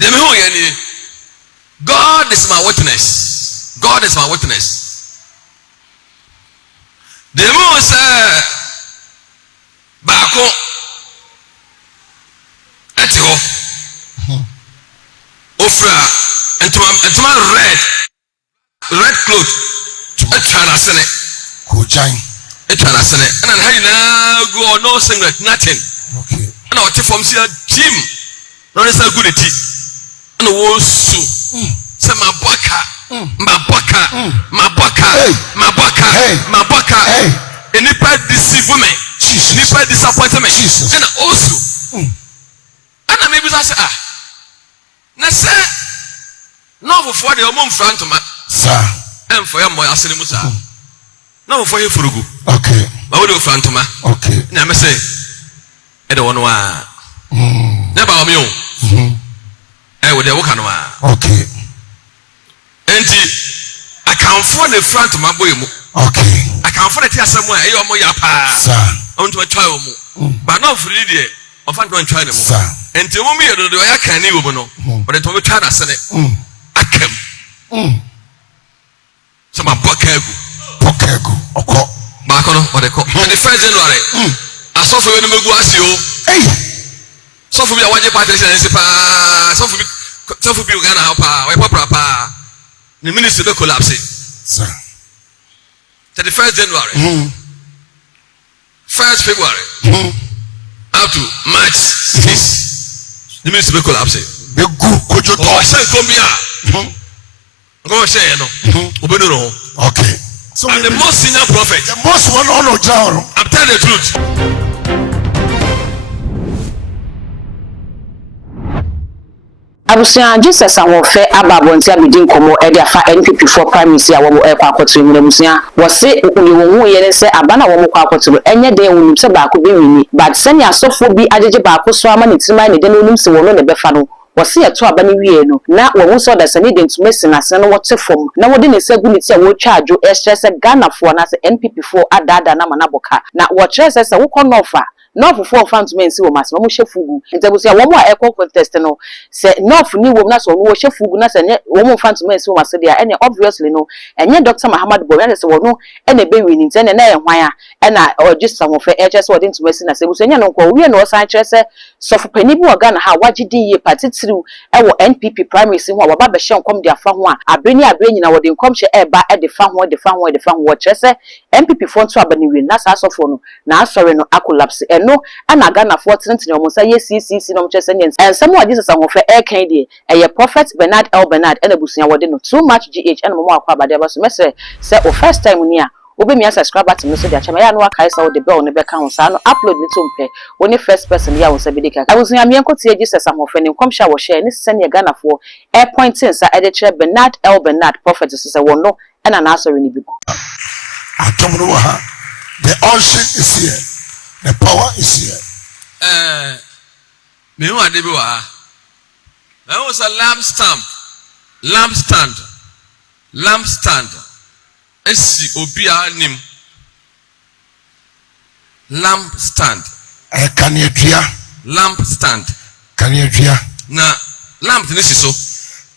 Dem who yani. God is my witness. God is my witness. Dem who say baako etio ofra entuma red cloth etwana sene kojan etwana sene and ha nyina go no singlet nothing. Okay. And what from see a team no is a good tea and wo su say maboka enipa deceive women, enipa disappointment and also and maybe say na say no for the omum front ma sir and for your moy asene mu sa no for your furugu. Okay. Ba wo do front ma. Okay. Na me say e de wono a na ba o mi o wo de wo ka no a. Okay. Enti akanfo the front ma boy mu. Okay. Akanfo the tiasem a e yo mo ya pa. Sir. On to try mu. But no free there. On fan don try them. Sir. Enti wo mi do ya kan ni wo mu no. But the to me try na sene. Akem. Sama bokegu. Oko. Ba ko no o de ko. On the 1st January. Asofo we no megu asio. Hey. Sofo bi a waje party nsi pa. Sofo bi Uganda ha pa. We popra pa. The ministry be collapse. Sir. 31st January. 1st February. Up to March 6th. The ministry be collapse. Be good kojo to. Oh, say Kombia. Go say no. Obenu no. Okay. So I'm the most senior prophet. The most one on John. I'm telling the truth. Abusia Jesus awonfe ababonti abidin komo e dia fa NPP for primacy a wo e kwa akotru mu abusia wo se wo ye ne se abana wo kwa akotru enye de wonum se ba ko be wini but sani asofo bi ajeje ba ko so ama ne tirima ne de no wonum se wo no ne be fa no wo se yeto abani wie no na wo so da sani de ntuma sinase no wo te fom na wo de ne se gu ne ti a wo charge e stress Ghana for na se NPP for adada na manaboka na wo stress se wo kono fa no for fans men si wo mas no mo shefugu ntabusia wo mo a eco contest no se no for ni wo na so wo shefugu na se wo mo fans men si wo mas dia ene obviously no enye Dr. Muhammad Bo na se wo no ene be win nte ne na e hwan a ena register wo fe HS wo din tumasi na se buso enye no ko wie no san kire se so for pani bi Ghana ha wagidi ye patitiriu e wo NPP primary si ho a waba be hye nkom dia fa ho a abreni nyina wo din kom hye e ba e de fa ho wo kire se NPP fo nto abani wi na sa asofo no na asore no collapse no ana Ghana for tentene o mo say CCC no mo chese ne ensem wa Jesus ahofe e kan de eye Prophet Bernard L Bernard ena busua wode no too much GH ena mo akwa abade abaso mese say o first time ni a obi a subscriber to me so dia chama ya no aka isa wo de bell ne be kan so no upload ni to mpe woni first person ya wo say be dika abusua me enko tie Jesus ahofe ne nkom sha wo share ni se ne Ghana for air pointing sa e de chere Bernard L Bernard Prophet so say wo no ena na asori ni bigu atomro ha the ocean is here. The power is here. Me who are the there was a lamp stand. Esi obia nim. Lamp stand. Kanedria. Lamp stand. Kanedria. Na lamp nisi so.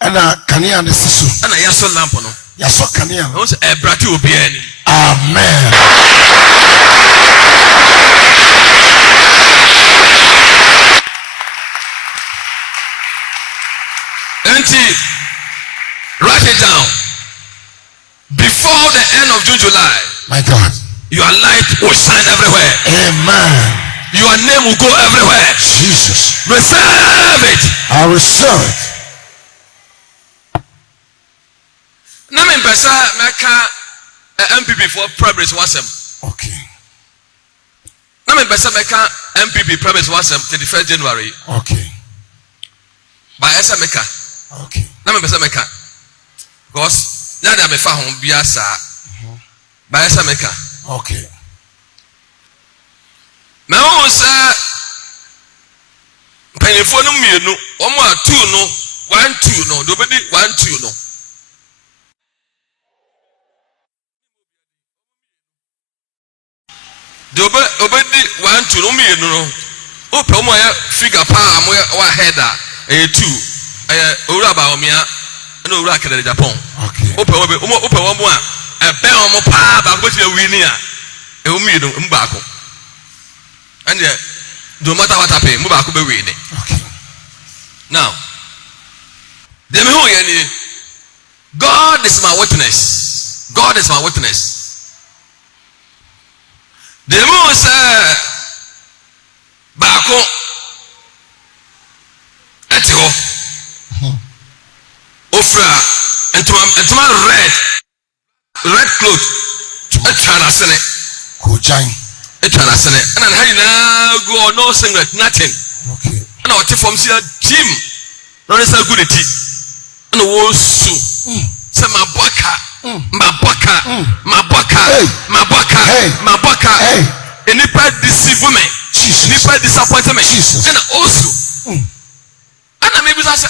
Ana kania nisi so. Ana yaso lamp no. Yaso kania. No se brati obia ni. Amen. Write it down. Before the end of July, my God, your light will shine everywhere. Amen. Your name will go everywhere. Jesus. Receive it. I receive it. Na me pesa meka MPP for progress wasem. Okay. Na me pesa meka MPP progress wasem 31st January. Okay. By esa meka. Okay. Na me pesa meka. Because nada me fa hon bia sa. By esa meka. Okay. Na o sa penifo no mienu, omo a 2 no, 1 2 no, do be 1 2 no. Do be obedi 1 2 no mienu no. O pe omo ya figure pa mo wa header 2. owura ba omia na owura akere Japan Okay. ope wo mo a be omo pa ba ko ti wi ni a e omi no mbako and no matter what happen mo ba ko be wi ni. Okay. Now dem who ye ni God is my witness. God is my witness. Dem who say ba ko eti ho ofra entuma red cloth etwana sene Kojan. etwana sene and na nyina go no singlet nothing. Okay. And what from see a team no is a good tea and wo su say my boka any part deceive women any part disappointment and also and I maybe say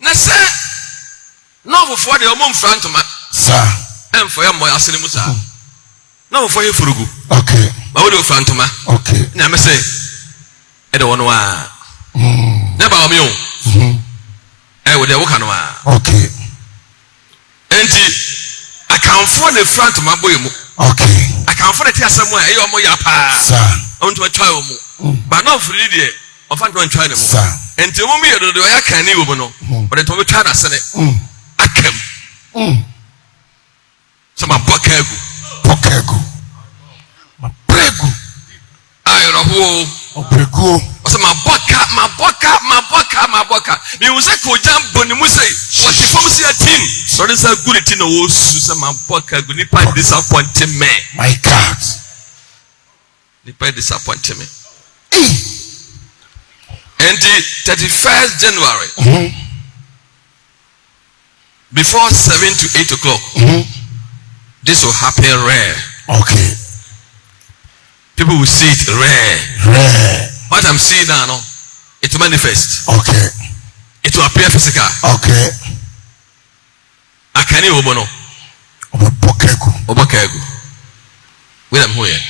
na say no for the mom front ma Sir. and for your moya sene musa no for you furugu. Okay. Ba wo do front ma Okay. na me say e de wono a never o mi o we de wo ka no a Okay. enti akanfo the front ma boy mu Okay. akanfo the tiasem a e yo mo ya pa Sir. on to try o mu but no free there of an try no mu Sir. enti mo mi ye do ya kan ni wo mu no but the to try na sene akam sama bokagu Pokego. Prego. ayro ho Prego. o sama boka mi wo se ko jambo ni mu say what if from see a team so this a good thing no wo su sama bokagu ni pa disappointment My God. ni pa disappointment and the 31st January before 7 to 8 o'clock this will happen rare. Okay. People will see it rare. Rare. What I'm seeing now, no, it will manifest. Okay. It will appear physical. Okay. Akani obono. Pokego. Obakegu. Wait, I'm here.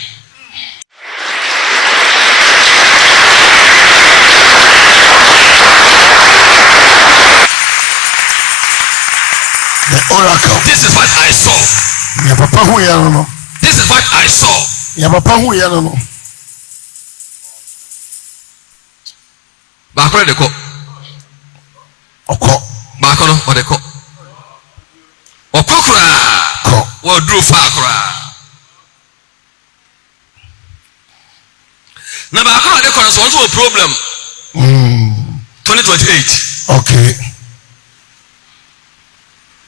The oracle. This is what I saw. Ya papa hu ya no. This is what I saw. Ya papa hu ya no. Ba akore de ko. Oko. Ba akoro o de ko. Okokura. Ko. Wo dru fa akora. Na ba akora de ko so won so problem. 2028. Okay.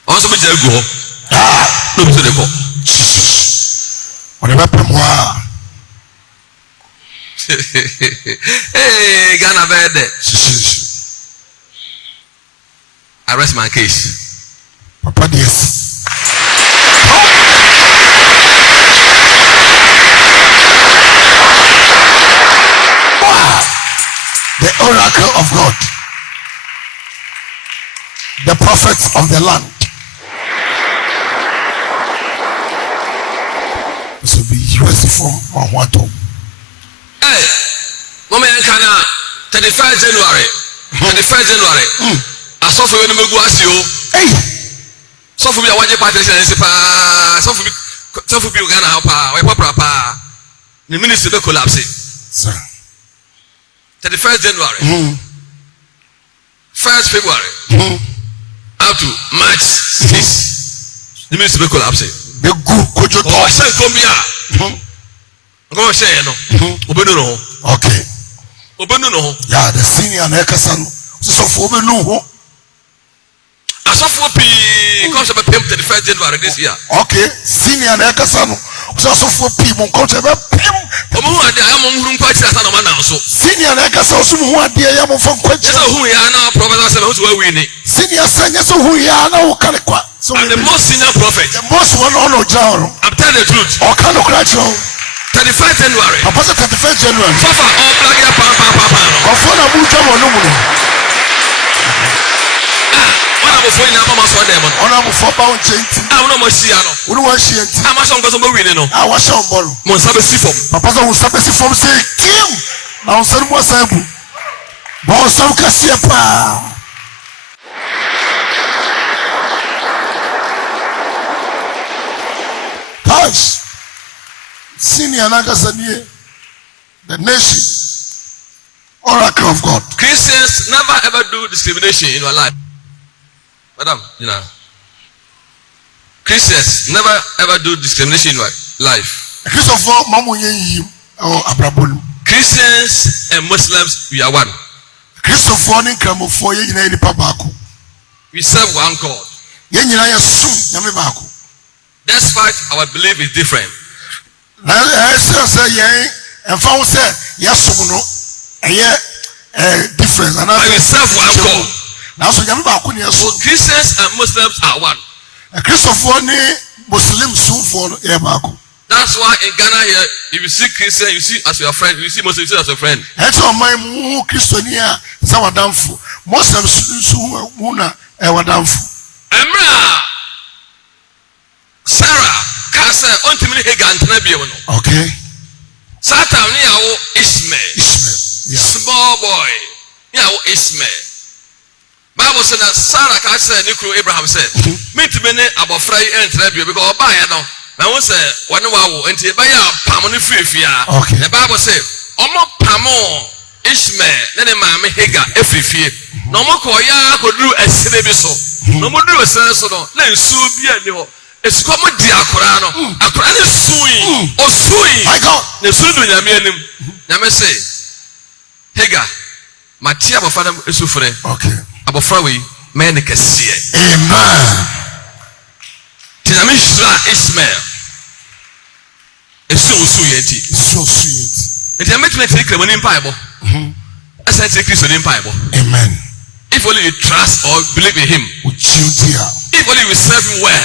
Also be jagu ho. No be so de ko. Jesus. What about moi? Hey, Ghana bed. I rest my case. Papa yes. The oracle of God. The prophets of the land. This will be US from Mahuato. Hey, Mama Yankana, 31st January. 31st January. I saw for you in the Meguasio. Hey, So for me, I want you to participate. So for me, Ghana, how papa, the ministry will collapse. sir. 31st January. 1st February. Up to March 6th. The ministry will collapse. The good kojo Oh, I said, come here. I'm going to say, no. Obenu no. Okay. Obenu no. Yeah, the senior Nekasan. So for me no. I saw for P. Comes about 31st January this year. Okay, senior Nekasan. So for people come to him. Omo hu ade ayamo huru kwa chira sana man na so. Senior Nekasan so hu ade ya mo fon kwa Yes hu ya na professor say who to win it. senior sanya so hu ya na wo kare kwa. So I'm the most senior prophet. the most one on John. I'm telling the truth. O kan okra chiro. 31st January. Papa say 31st January. So far all black ya pa no. Ofo na mu twa mo no mu no. One of the na mama so dem no. Ona mu fo ba on chenti. Una mo shia no. Unu wan shienti. Ama so ngozo mo win no. Ah wa sha ball. Mo sabe si fom. Papa say wo sapesi from say kim. Na on sanu mo sabu. Bo so kase pa. Guys, senior Nagasani, the nation, oracle of God. Christians never ever do discrimination in your life. Madam, you know. Christians never ever do discrimination in your life. Christians and Muslims, we are one. We serve one God. Despite our belief is different. Difference. And we serve one God. So Christians and Muslims are one. That's why in Ghana here, if you see Christian, you see as your friend. You see Muslim, you see as your friend. Sarah, okay. Satan Ishmael. Yeah. Small boy. Ishmael. Bible said that Sarah said, Abraham said, "Me to be about Friday and Trebia because buy it now." I was say, "One wow, and buy a pamon free." Okay. The Bible said, "Omo pamon Ishmael, then a mammy Hagar, every fear. No more koya could do a silly so. No more do a sense of then soon be a new. It's come with Diacorano. A crown is suing or suing. My God, the soon do Yamian. Yama say, Hagar, my tea of father is suffering. okay. About Friday, man, can see it. Amen. Tinamishra Ishmael. It's so sweet. So sweet. And I met me take the money in Bible. As I take Christ in Bible. Amen. If only you trust or believe in him. If only you serve him well.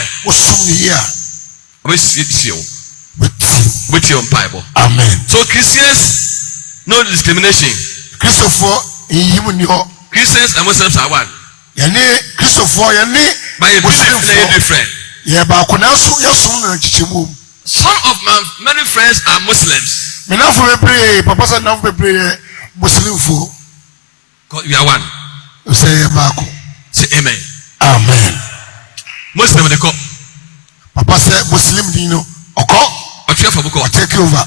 With your Bible. Amen. So Christians, no discrimination. Christians and Muslims are one. But a different. Some of my many friends are Muslims. We are one. Say amen. Amen. Muslim they call. Papa said Muslim dino. Oko. I take over.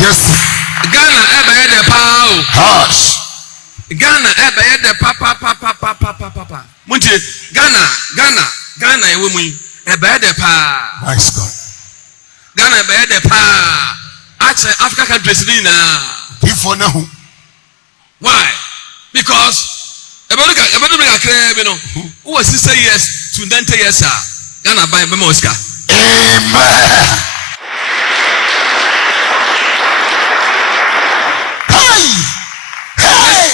Yes. Ghana ever the power. Hush. Ghana ever the papa. Munche Ghana woman ever the power. Nice God. Ghana ever the power. Actually, Africa countries before now. Why? Because about who was 60 years to 90 years, Ghana by Oscar. Amen.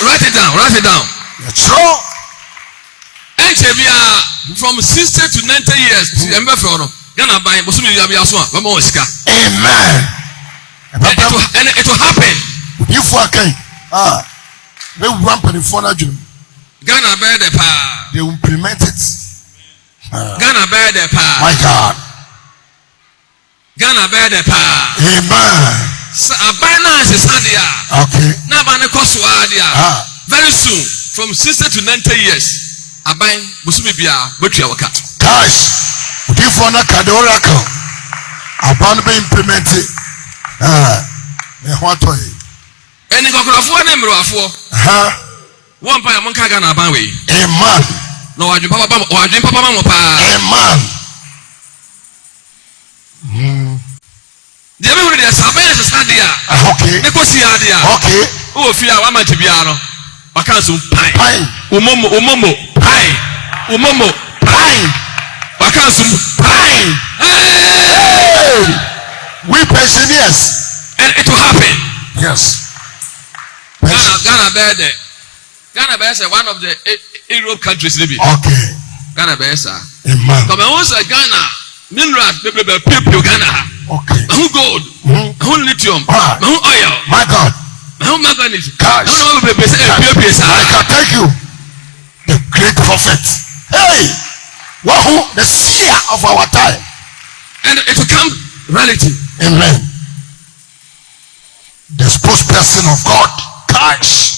Write it down. That's true. From 60 to 90 years, Ghana by Oscar. Amen. And it will happen. If I can, they will ramp in front of you. Ghana bear the power. They will implement it. Ghana bear the power. My God. Ghana bear the power. Amen. Okay. Very soon, from 60 to 90 years, guys, if one of the oracle, about to be implemented. What way? Any one by among Kagana Banway. Amen. No, I do Papa. Amen. The everybody is Sadia. Okay. Okay. Oh, fear one man to be ano. Bakansu Pine. Umomo. Pine. Bakansu Pine. Hey! We pensioners. And it will happen. Yes. Ghana bear one of the Europe countries. Okay. Ghana bear. Amen. Come on, Ghana. Minerals, people Ghana. Okay. Who gold? Who lithium? Who oil? My God. Who manganese? Gosh. I can thank you. The great prophet. Hey! Wahoo, the seer of our time. And it will come reality. Amen. the spokesperson of God. Cash.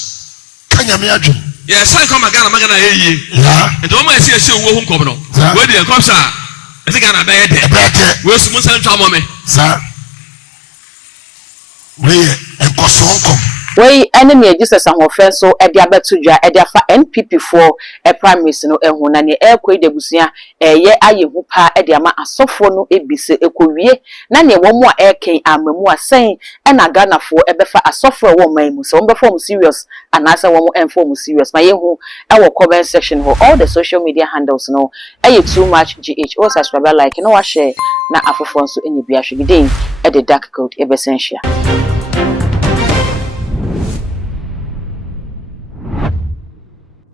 Kanya me adwum. Yes, I come again, magana ye. Yeah. And don't I see a wo hu kom no. Where the come sir. I think I be there. Where some say twa me. Sir. We enkoso kom. Wey enemy Jesus ahofe so e dia betudwa e dia fa NPP for e primaries no ehu na ne e kwei debusua ye ayehu pa e dia ma asofo no ebise ekowie na ne wo mu a e ken amamu asen e na Ghana fo e befa asofo wo man mu so wo befa mu serious anasa wo mu enfo mu serious ma yehu e wo comment section ho all the social media handles no e too much gh o subscribe like no wa share na afofo so enye bia hwegiden e the dark code e besensia.